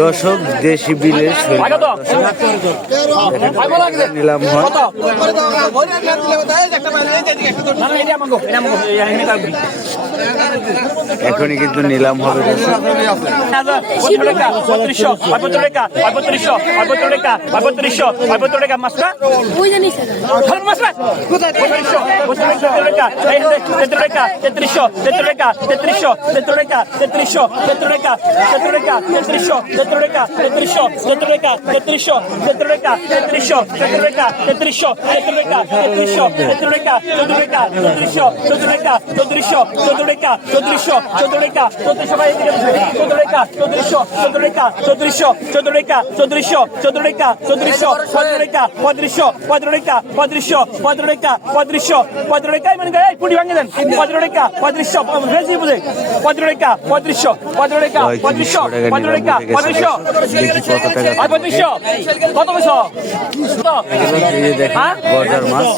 দর্শক দেশি বিলের নিলাম হয় এখনই কিন্তু নিলাম হবে গজার মাছ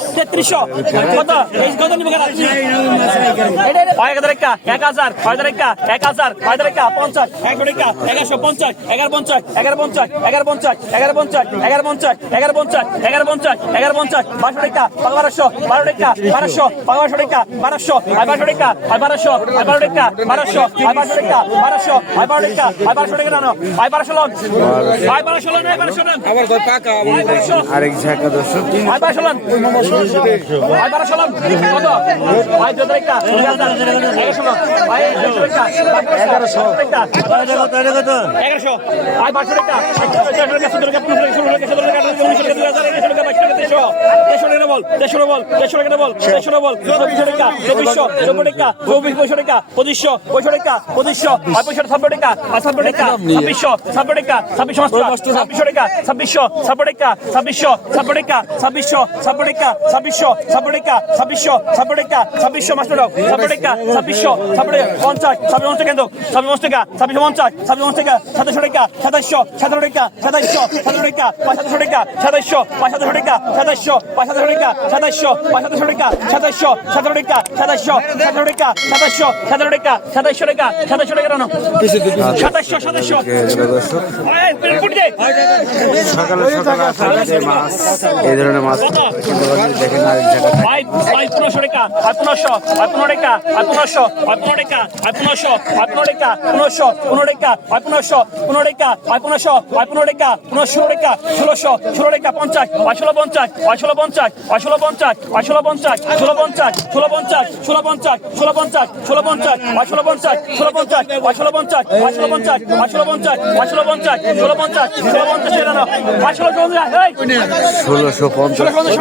1650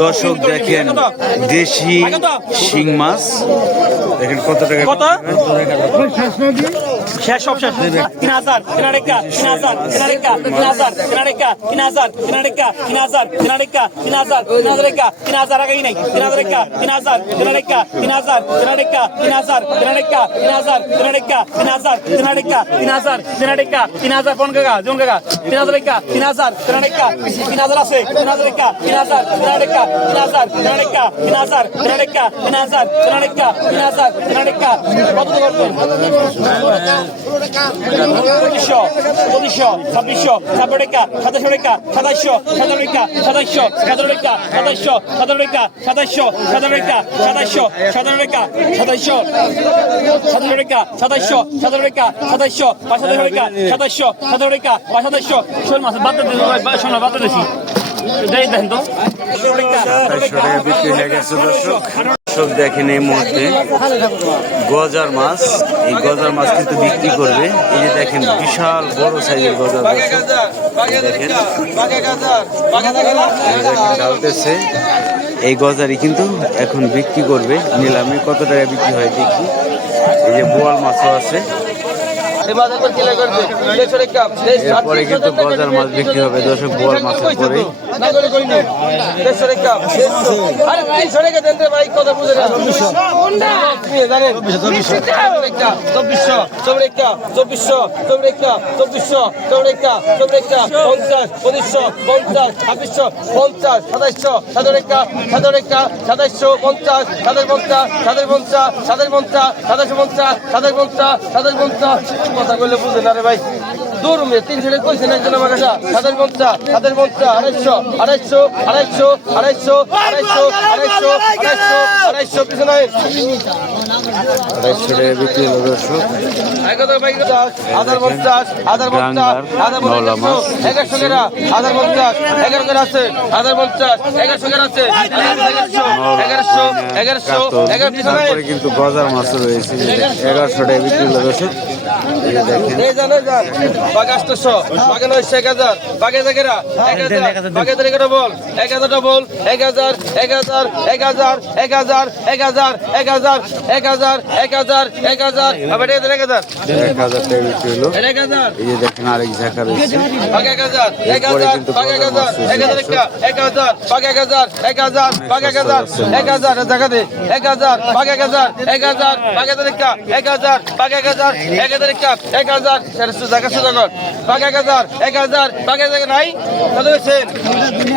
দর্শক দেখেন দেশি শিং মাছ দেখেন কত টাকা কত শেষ সব শেষ 3000 3000 3000 3000 3000 3000 3000 3000 3000 3000 আগেই নাই 3000 3000 3000 3000 3000 3000 3000 3000 কোন কাকা জন কাকা 3000 3000 আছে 3000 দেখেন এই মুহূর্তে গজার মাছ এই গজার মাছ কিন্তু বিক্রি করবে এই যে দেখেন বিশাল বড় সাইজের গজার দেখেন ডালতেছে এই গজারই কিন্তু এখন বিক্রি করবে নিলামে কত টাকা বিক্রি হয় দেখি এই যে বোয়াল মাছও আছে এরপরে কিন্তু গজার মাছ বিক্রি হবে দর্শক, বোয়াল মাছের পরে। কথা বললে বুঝে না রে ভাই, দূর মেয়ে 300 কইছে না একজন আমার কাছে। 750 250 পিছনে 250 টাকা বিক্রি হলো দর্শক। 1050 1100 টাকা 1100 করে আছে 1050 1100 করে আছে 1100 পিছনে তারপরে কিন্তু গজার মাছ রয়েছে 1100 টাকা বিক্রি হলো দর্শক। এই যে দেখেন এই জানো জান বাগে 800 বাগে 900 1000 বাগে জায়গা 1000 বাগে জায়গা বল 1000 ডবল 1000 1000 1000 1000 1000 1000 1000 1000 1000 আবার 1000 1000 টাকা বিক্রি হলো। 1000 এই যে দেখেন আরেক ঝাঁকা রয়েছে। বাগে 1000 1000 বাগে 1000 1000 বাগে 1000 1000 বাগে 1000 1000 জায়গা দে 1000 বাগে 1000 1000 বাগে জায়গা 1000 বাগে 1000 1000 সেটা জায়গা সুদা কর বাগে 1000 1000 বাগে জায়গা নাই কত হইছে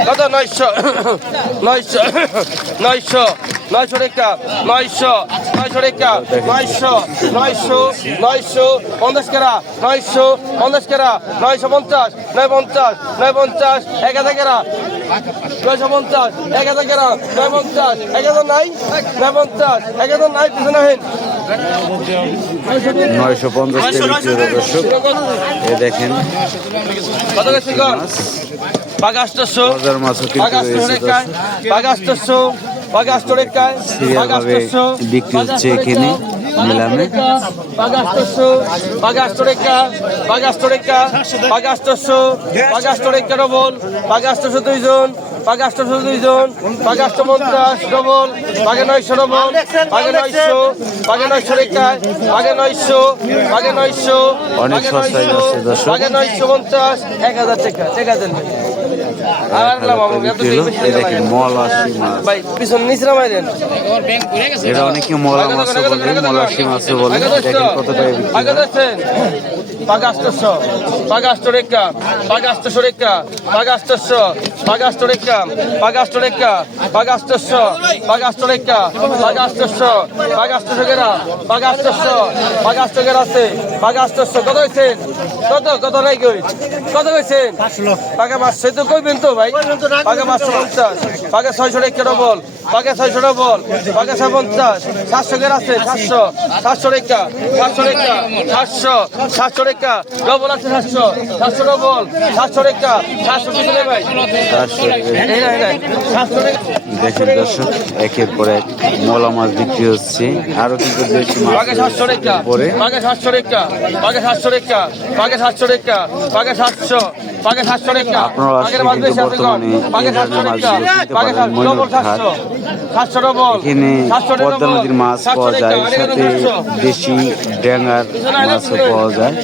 কত 900 900 টাকা 900 টাকা 900 50 টাকা 950 টাকা 950 950 1000 টাকা 950 1000 টাকা 950 1000 নাই 950 1000 নাই পিছনে হেন 950 টাকা বিক্রি হলো দর্শক। এই দেখেন কত গেছে গন বাগে 800 গজার মাছও কিন্তু বাগে 800 রয়েছে টাকা দর্শক। বাগে 800 বাগে 800 টাকা সিরিয়াল ভাবে বিক্রি হচ্ছে এখানে নিলামে। বাগে 800 বাগে 800 টাকা বাগে 800 টাকা বাগে 800 বাগে 800 টাকা ডবল বাগে 800 দুইজন বাগে 800 দুইজন বাগে 850 ডবল বাগে 900 ডবল বাগে 900 বাগে 900 টাকা বাগে 900 বাগে 900 অনেক বাগে সস্তায় 900 যাচ্ছে দর্শক। বাগে 950 1000 টাকা 1000 ভাই আর লাভ আমি এত বিক্রি হলো। এই দেখেন মলাশি মাছ, ভাই পিছন নিচে নামাই দেন এটা অনেকে মলা মাছও বলে, মলাশি মাছও বলে। দেখেন কত টাকা বিক্রি হয়। বাগে 800 বাগে 800 টাকা বাগে 800 টাকা বাগে 800 বাগে 800 টাকা বাগে 800 টাকা বাগে 800 বাগে 800 টাকা বাগে 800 বাগে 800 গেরা বাগে 800 বাগে 800 গেরা আছে বাগে 800 কত হইছেন কত নাই কই কত হইছেন বাগে 500 তো কইবেন তো ভাই বাগে 550 বাগে 600 টাকা ডবল বাগে 600 ডবল বাগে 750 700 গেরা আছে 700 টাকা 700 টাকা 700 টাকা ডবল আছে 700 ডবল 700 টাকা 700 পিছনে ভাই 400 টাকা। এই না 700 টাকা দেখেন দর্শক একের পর এক মলা মাছ বিক্রি হচ্ছে। আরো কিন্তু দেশি মাছ বাগে 700 টাকা পরে বাগে 700 টাকা বাগে 700 টাকা বাগে 700 টাকা বাগে 700 বাগে 700 টাকা আপনারা বাগের আসলে মাছ কিন্তু বেশি আছে কোন বর্তমানে বাগে এই 700 ধরনের টাকা মাছগুলো কিনতে বাগে পারেন 700 ডবল ময়ূরঘাট। 700 ডবল এখানে 700 পদ্মা নদীর মাছ পাওয়া যায়, সাথে দেশি ড্যাঙ্গার মাছও পাওয়া যায়।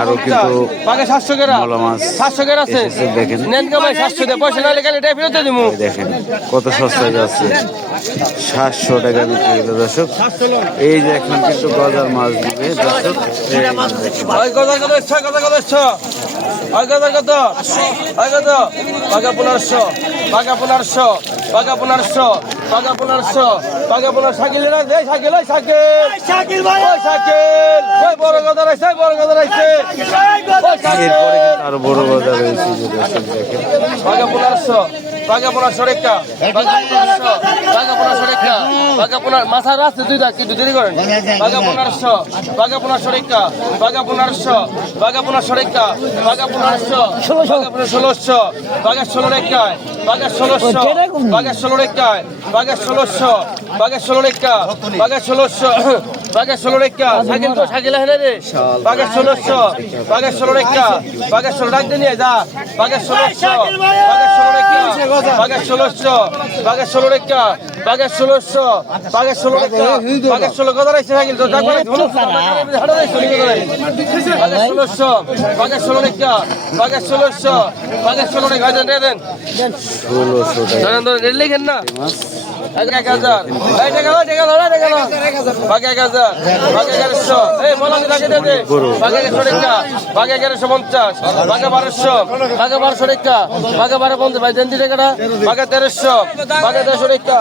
আরো কিন্তু বাগে 700 গ্রাম মলা মাছ 700 গ্রাম আছে এসেছে, দেখেন। নেন কামাই 700 দে পয়সা না লেখালে এটা ফেরত দিমু এই দেখেন কত সস্তায় যাচ্ছে, 700 টাকা বিক্রি হলো দর্শক। এই যে এখন কিন্তু গজার মাছ দিবে দর্শক। ওই গজার কত ইচ্ছা কত ওই গজার কত ওই কত বাগা 1500 বাগা 1500 বাগা 1500 বাগা 1500 বাগা 1500 সাইকেল না দে সাইকেল ওই সাইকেল ভাই ওই সাইকেল ওই বড় গজার আইছে ওই সাইকেল এরপরে কিন্তু আরো বড় গজা রয়েছে যে দর্শক দেখেন। বাগা 1500 বাগা 1500 টাকা বাগা 1500 বাগা 1500 টাকা বাগা 15 মাথা রাস্তা দুইটা কিন্তু দেরি করেন বাগা 1500 বাগা 1500 টাকা বাগা 1500 বাগা 1500 টাকা বাগা 1500 বাগা 1600 বাগা 16 টাকা বাগা 1600 বাগা 16 টাকা বাগা 1600 বাগা 16 টাকা বাগা 1600 বাঘের 16 রেখা সাইকেল তো সাইকেল হেনে রে বাঘের 1600 বাঘের 16 রেখা বাঘের 16 রাখ দিয়ে নিয়ে যা বাঘের 1600 বাঘের 16 রেখা বাঘের 1600 বাঘের 16 রেখা বাঘের 1600 বাঘের 16 রেখা বাঘের 16 কথা রাখছে সাইকেল তো যাক হাড়া রে শুনি কথা রে বাঘের 1600 বাঘের 16 রেখা বাঘের 1600 বাঘের 16 রেখা দেন 1600 টাকা ধরেন ধরেন রেল লিখেন না মাছ 1000 এই টাকা বাঘে 1000 বাঘে 1100 এই বলা দি লাগে দে বাঘে 100 টাকা বাঘে 1150 বাঘে 1200 বাঘে 1200 টাকা বাঘে 1250 ভাই দেন দি টাকাটা বাঘে 1300 বাঘে 150 টাকা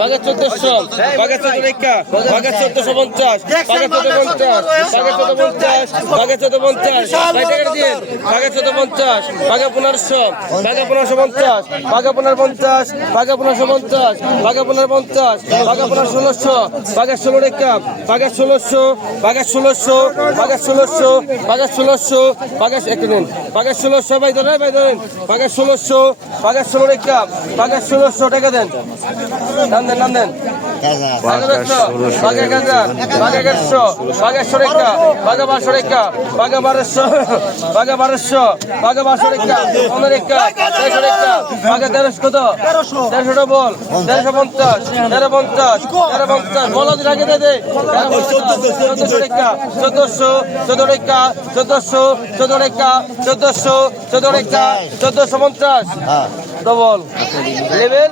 বাঘে 1400 বাঘে 14 টাকা বাঘে 1450 বাঘে 1450 বাঘে 1450 বাঘে 1450 ভাই টাকা দিয়ে বাঘে 1450 বাঘে 1500 বাঘে 1550 বাঘে 1550 বাঘে 1550 বাঘে 1550 বাঘে 1600 বাঘে 16 রেখা বাঘে 1600 বাঘে 1600 বাঘে 1600 বাঘে 1600 বাঘে একদিন বাঘে 1600 ভাই ধরেন বাঘে 1600 বাঘে 16 রেখা বাঘে 1600 টাকা দেন নাম দেন বাঘে 1600 বাঘে 1000 বাঘে 100 বাঘে 100 রেখা বাঘে 1200 রেখা বাঘে 1200 বাঘে 1200 বাঘে 1200 রেখা 15 রেখা 150 রেখা বাঘে 1300 কত 1300 বল 1350 1350 1350 বল দি লাগে দে 1400 রেখা 1400 14 রেখা 1400 14 রেখা 1400 14 রেখা 1450 ডবল লেভেল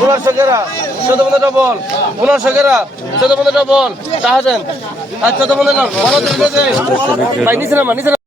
1500 গেরা 14 ডবল 1500 গেরা 14 ডবল তাহা দেন আর 14 বল দি দে ভাই নিছে না